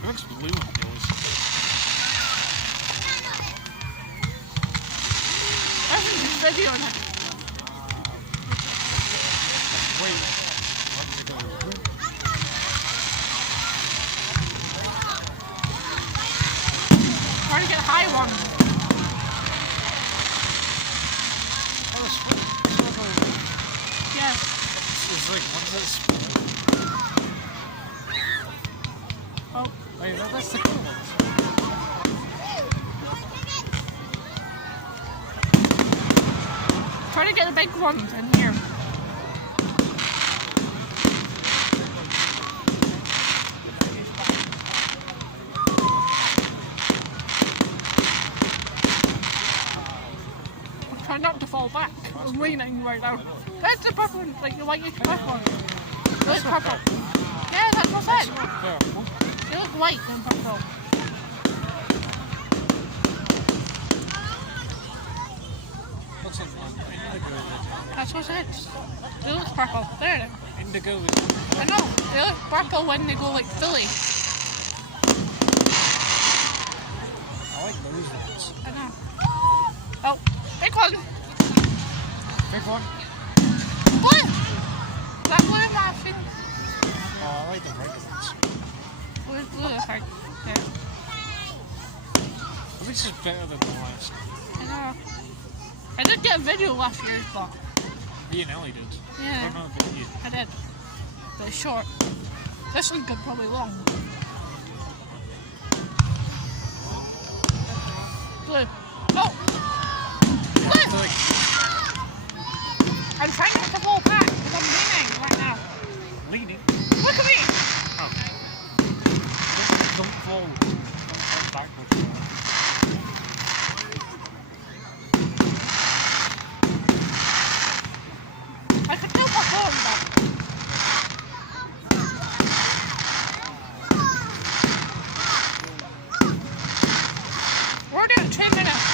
It looks blue on those. I think it's video on it. Wait. Let's go. Trying to get high one. Oh, it's fun. Yeah. It's like, what's that spell? Oh. Wait, that's the cool ones. Try to get the big ones in here. Try not to fall back. I'm leaning right now. That's the purple one, like the whitish purple one. It's purple. Yeah, that's what I said. Purple. They look white and purple. What's it? Indigo. That's what I said. They look purple. There it is. Indigo. I know. They look purple when they go like fully. I like those ones. I know. Oh, big one. Big one. What? That blue laughing. Oh, I like the regular ones. Blue, blue is hard. Yeah. This is better than the last. I know. I did get a video last year, but Me and Ellie did. yeah, I don't know about you. I did. But it's short. This one could probably long. Blue. Oh! Blue! I'm trying not to fall back because I'm leaning right now. Leaning. Look at me! Oh. Don't fall. Don't fall backwards. I could still perform that. We're doing 2 minutes.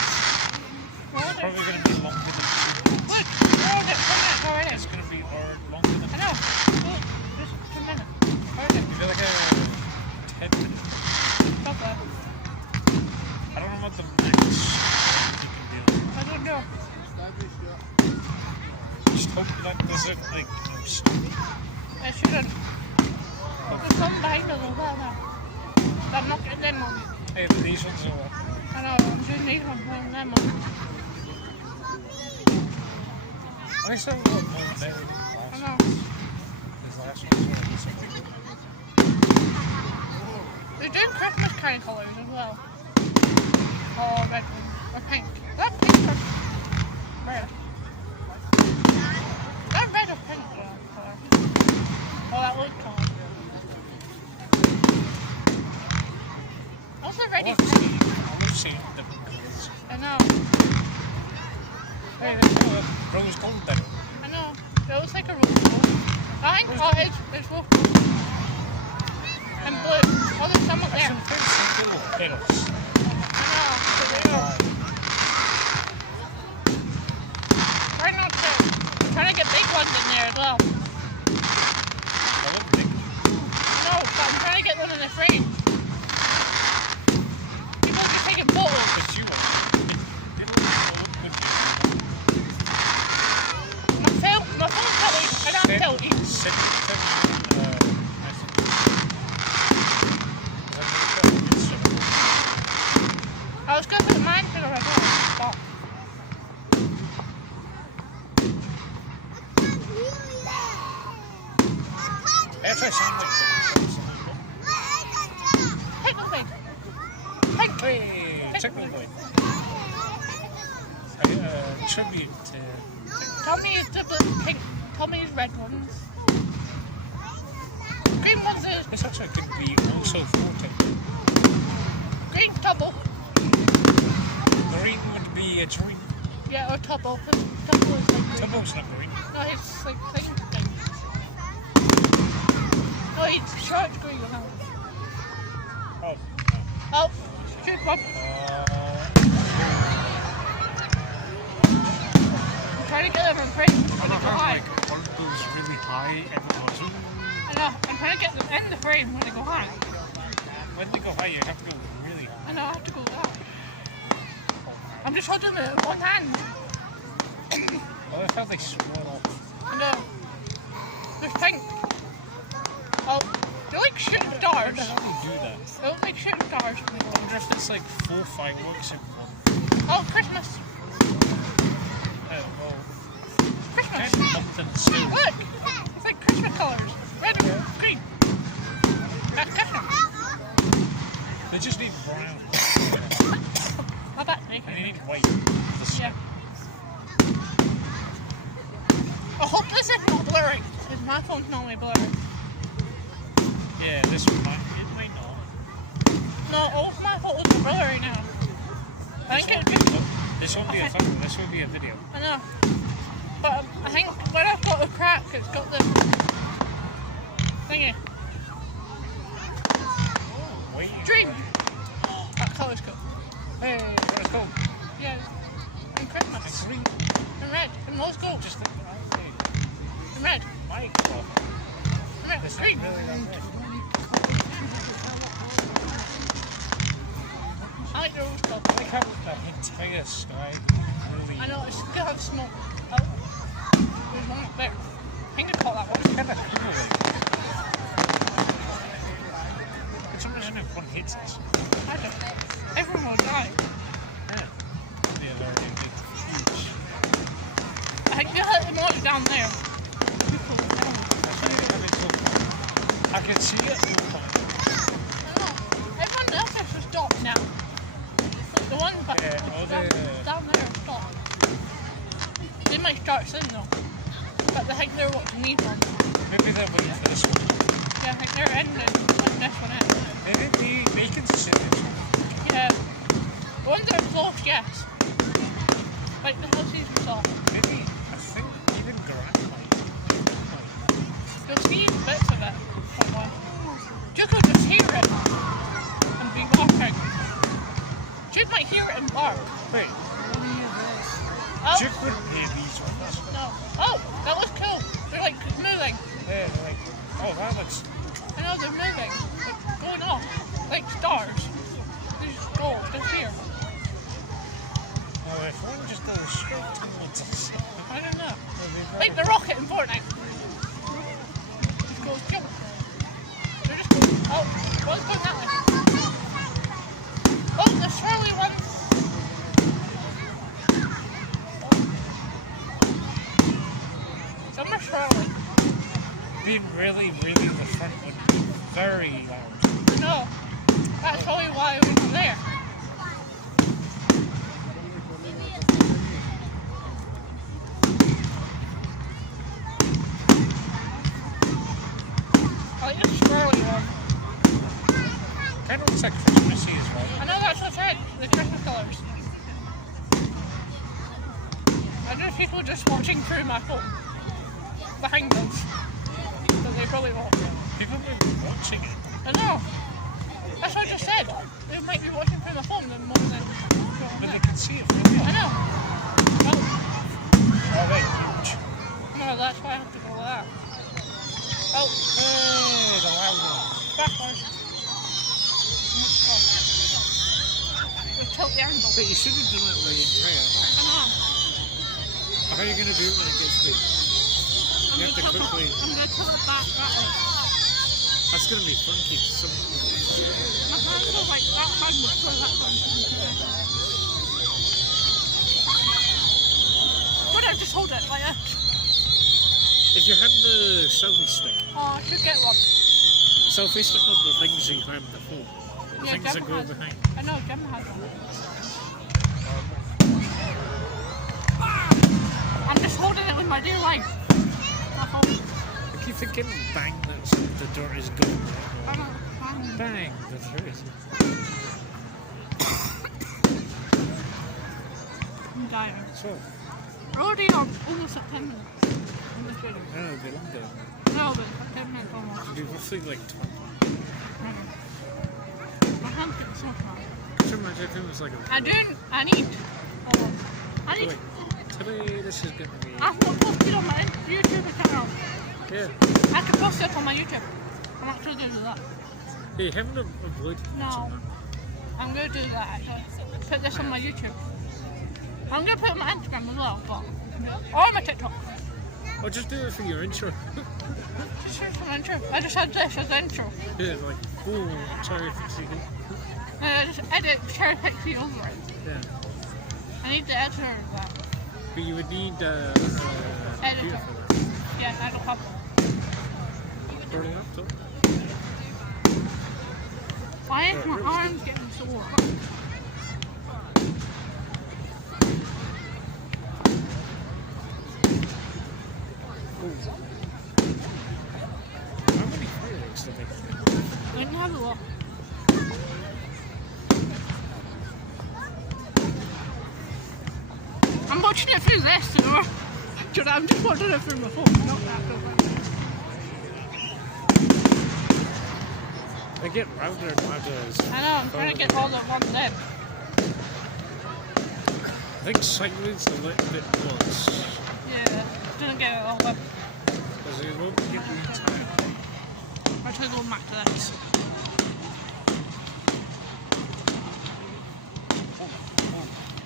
It's probably going to be longer than 2 minutes. Look, we're all at 2 minutes already. It's going to be longer than I know. Look, just 2 minutes. Already. You feel like a 10 minutes. Stop that. I don't know what the max you can do. I don't know. Just hope that doesn't like stop. I shouldn't. There's some behind us as well now. I'm not getting them on. Hey, these ones are. I know, I'm doing these ones more than them on. At least they're a little more better than I last. know. These last ones They're doing Christmas kind of colours as well. Or red ones. Or pink. That pink or red? That red or pink colour? Oh, that looks cool. What's the ready pink? I've seen different colours. I know. Hey, there's a rose gold there. I know. It looks like a rose gold. I think cottage is rose gold. And blue. Oh, there's some up there. Some fancy little petals. I know. So they are. Try not to. I'm trying to get big ones in there as well. I look big. No, but I'm trying to get one in the frame. People are just taking photos. But you are. It'll look good. My phone's tilting. I don't tilt it. I was going to put mine to the right now, but technically, Hey, technically. Tribute to. Tommy is the pink, Tommy is red ones. Green ones is This actually could be also 40. green double. Green would be a dream. Yeah, or double. Double is like green. Tubble's not green. No, it's like pink. No, it's short green. No. Oh. Oh, shoot, Bob. I'm trying to get them in frame. I don't Go have high. like one of those really high and the bottom. I know. I'm trying to get them in the frame when they go high. when they go high, you have to go really high. I know, I have to go that. I'm just holding it with one hand. Well, I felt they swirl off. I know. There's pink. Oh, they like shooting stars. How do you do that? They look like shooting stars. I wonder if it's like 4 fireworks in one. Oh, Christmas. Oh, well. Christmas. Kind of something soon. Look, it's like Christmas colours. Red and green. That's Christmas. They just need brown. My back naked. And they need white. The Yeah. I hope this is not blurry, because my phone's normally blurry. Yeah, this one might. It might not. No, all of my photos are blurry now. I think it just... This won't be a photo, this will be a video. I know. But I think when I've got a crack, it's got the thingy. Oh, wait. Dream! That colour's cool. Hey, let's go. Yeah, and Christmas. It's green. And red. And rose gold. Just like that. Hey, And red. my God. And red. It's Green. not really that red. I like the rose gold. I like how the entire sky really... I know, it still has smoke. Oh, there's one up there. I think I caught that one. kind of cool. For some reason, if one hits us. I don't know. Everyone will die. Yeah. Yeah, they're huge. I think you hit them all down there. I can see it. I know. Everyone else has to stop now. The ones back down there are stopped. They might start soon though. But I think they're watching these ones. Maybe they're waiting for this one. Yeah, I think they're ending when this one ends. Maybe they can see this one. Yeah. The ones that are close, yes. Like the houses we saw. Maybe, I think even Grant might. You'll see bits of it somewhere. You could just hear it and be walking. You might hear it and bark. Wait, Oh, Duke wouldn't hear these ones. no. Oh, that was cool. They're like moving. Yeah, they're like, oh, that looks... I know they're moving. Like going off. Like stars. They just go. They're here. Oh, if one just goes straight towards us. I don't know. Like the rocket in Fortnite. Just goes jump. They're just going. Oh, one's going that way. Oh, the swirly one. Some are swirly. Being really, really in the front would be very loud. No. That's probably why we were there. I like the swirly one. Kind of looks like Christmassy as well. I know that's what's red, the Christmas colours. I know people just watching through my phone. Behind us. But they probably won't. People may be watching it. I know. That's what I just said. They might be watching through my phone more than... But they can see it from here. I know. Well, Oh, wait, huge. no, that's why I have to go like that. Oh, Hey, the loud one. backwards. Oh. We'll tilt the angle. But you should have done it the entire way. I know. How are you going to do it when it gets big? You have to quickly... I'm going to tilt it back that way. That's going to be funky to some people. My hands are like that hand was so that one. Why don't I just hold it like that? If you had the selfie stick, Oh, I should get one. selfie stick on the things you had before. The Yeah, things that Gemma go has. behind. I know, Gemma has one. I'm just holding it with my dear life. I keep thinking, bang, that's the door is gone. I know, bang. Bang, the door is. I'm dying. So, We're already on almost at 10 minutes in this video. no, it'll be longer. No, but 10 minutes almost. It'll be roughly like 20. My hand's getting so small. Could you imagine if it was like a... I need. Wait, today this is going to be... I've not posted on my YouTube channel. Yeah. I can post it on my YouTube. I'm actually going to do that. Hey, haven't avoided No. I'm going to do that actually. Put this on my YouTube. I'm going to put it on my Instagram as well, but... Or my TikTok. Or just do it for your intro. Just do it for my intro. I just had this as intro. Yeah, like, oh, sorry for seeing it. I just edit cherry pick the over it. Yeah. I need the editor of that. But you would need Editor. computer for that. Yeah, I don't have one. For the laptop. Why is my arms getting sore? How many fireworks did they have? I didn't have a lot. I'm watching it through this, you know. I'm just watching it through my phone, not that. They get louder and louder. I know, I'm trying to get all at once in. I think sideways a little bit worse. Yeah, didn't get it all up. Because it won't give you time. I'll try going back to this.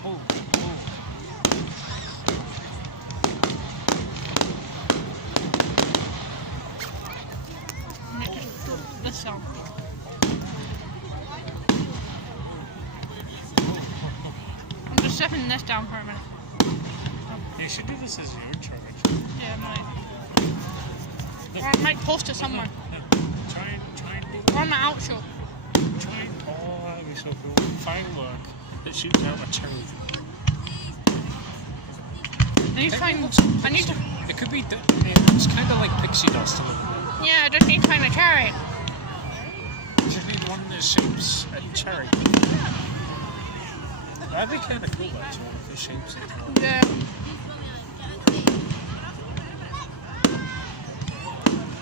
Oh. Make this sound. I'm just stepping this down for a minute. You should do this as your intro. Yeah, I might. Or I might post it somewhere. No. Try and do Or on my outro. oh, that'd be so cool. Firework that shoots out a cherry. I need to. It could be. It's kind of like pixie dust a little bit. Yeah, I just need to find a cherry. You just need one that shapes a cherry. That'd be kind of cool actually if it shapes it. Yeah.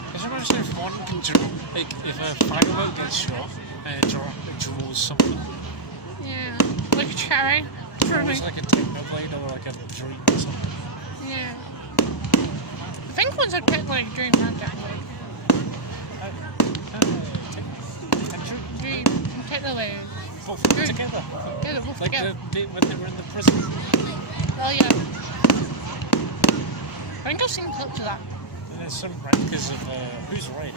Because imagine if one can draw, like if a firework gets shot and it draws something. Yeah. Like a cherry. Draws like a technoblade or like a dream or something. Yeah. I think ones I'd pick like Dream Hunter. Dream Technoblade. Both together. Yeah, they're both Like together. when they were in the prison. Oh yeah. I think I've seen clips of that. And there's some because of who's right?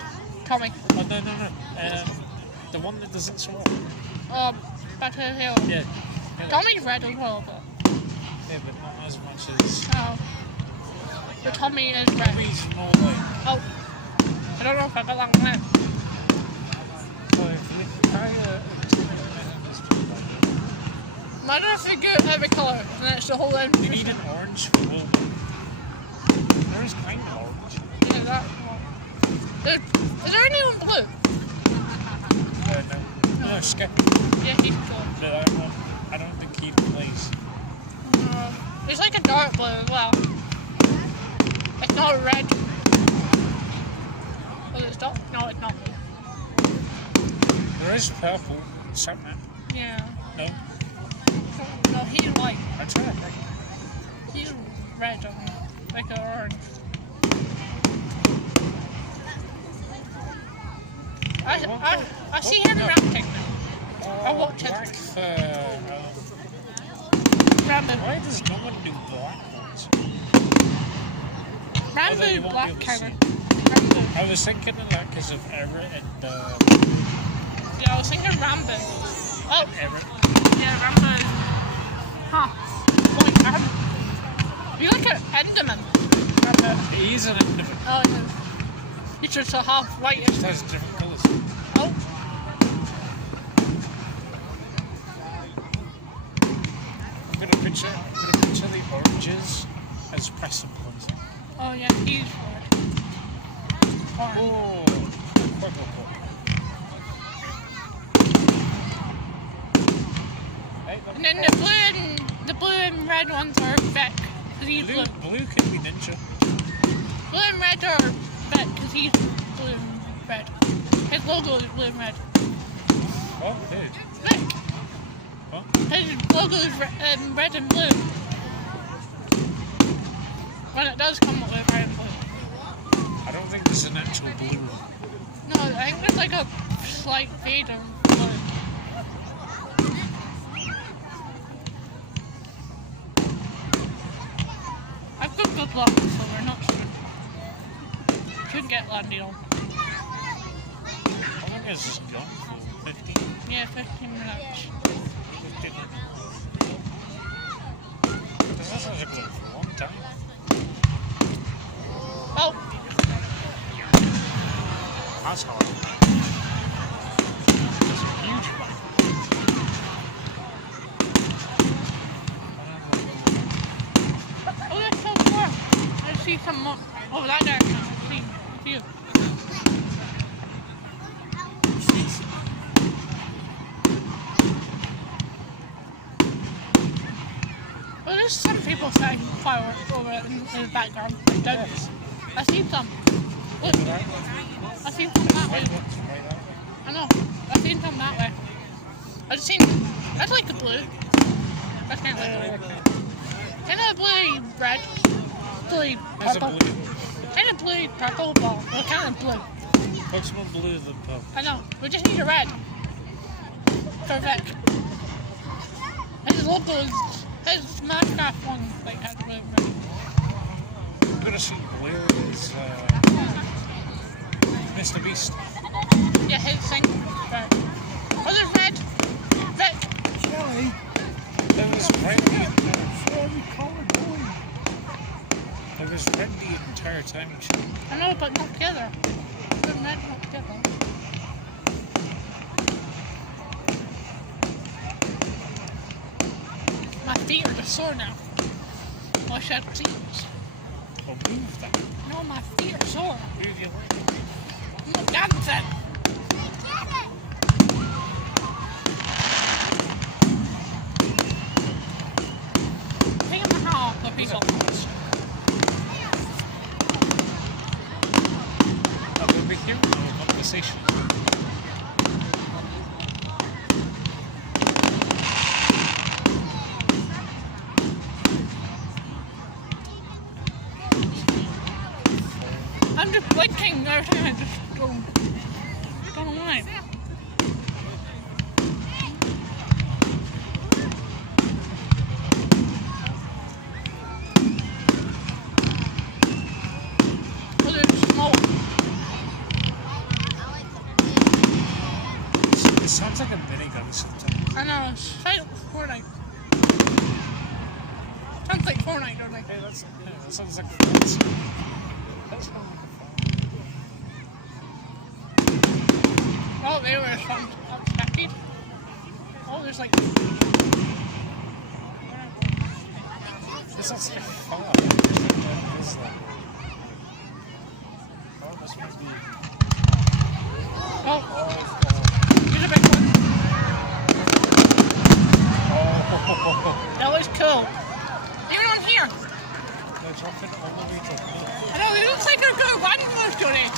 Tommy. Oh no. The one that doesn't swallow. Back to the Hill. Yeah. Tommy's red as well, but. Yeah, but not as much as. Oh. But Tommy is red. Tommy's more like. Oh. I don't know if I got that one now. So if you Imagine if you get every colour and then it's the whole end. you need an orange for blue. There's kind of orange. Yeah, that one. Is there anyone blue? No. No, Skip. Yeah, he's blue. No, I don't think he plays. There's like a dark blue as well. It's not red. Oh, it's not? No, it's not. There is purple. Something. Yeah. No. No, he's white. I try to think. He's red, I mean. Like an orange. I see him ranting now. I watch it. Black for. Rambo. Why does no one do black ones? Rambo, you won't black be able to camera. see. Rambo. I was thinking of that because of Everett and Yeah, I was thinking Rambo. Oh, Everett. yeah, Rambo. Huh. Like, you like an Enderman, Rambo. He's an individual. Oh, yeah. He's just a half white. He just has different colours. Oh. I'm gonna picture the oranges as pressing points. Oh, yeah, he's red. Orange. Oh, purple. Hey, And then the blue and red ones are Beck, because he's blue. Blue could be ninja. Blue and red are Beck, because he's blue and red. His logo is blue and red. Oh, hey. Beck. What? His logo is red and blue. When it does come up with red and blue. I don't think there's an actual blue. No, I think there's like a slight fade on. I've got good luck, so we're not sure. Should get landing on. How long has this gone for? 15? Yeah, 15 minutes. 15 minutes. This hasn't been going for a long time. Oh! That's hard. It's a huge one. Oh, there's some more. I see some more. Oh, that direction. I see a few. Oh, there's some people setting fireworks over in the background. Like down. I see some. Look. I see some that way. I know. I seen some that way. I just seen. That's like the blue. That's kind of like blue. Kind of blue red. Blue purple. Kind of blue purple, but well, kind of blue. What's more blue than purple? I know. We just need a red. Perfect. His logo is. His Minecraft one like has blue and red. I'm gonna see blue is Mr. Beast. Yeah, his thing. Right. Oh, there's red. Red. Sorry. There was red There was red the entire time. I know, but not together. There's red not together. My feet are just sore now. I shed seams. I'll move that. No, my feet are sore. Move your leg. No, dancing. Take him off the piece of I'll be here for a conversation. I'm just blinking every time I just go. Don't know why. Oh, there's smoke. It sounds like a minigun sometimes. I know, it's like Fortnite. Sounds like Fortnite, don't they? Hey, that sounds like a fancy. That sounds like a Oh, there was some unexpected. Oh, there's like. This sounds like fun. Oh, this might be. Oh, here's a big one. Oh, That was cool. Everyone's here. they're dropping all the way to the middle. I know, it looks like they're going to run most of it.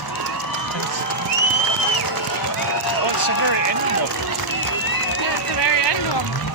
Oh, it's the very end of it. Yeah, it's the very end of them.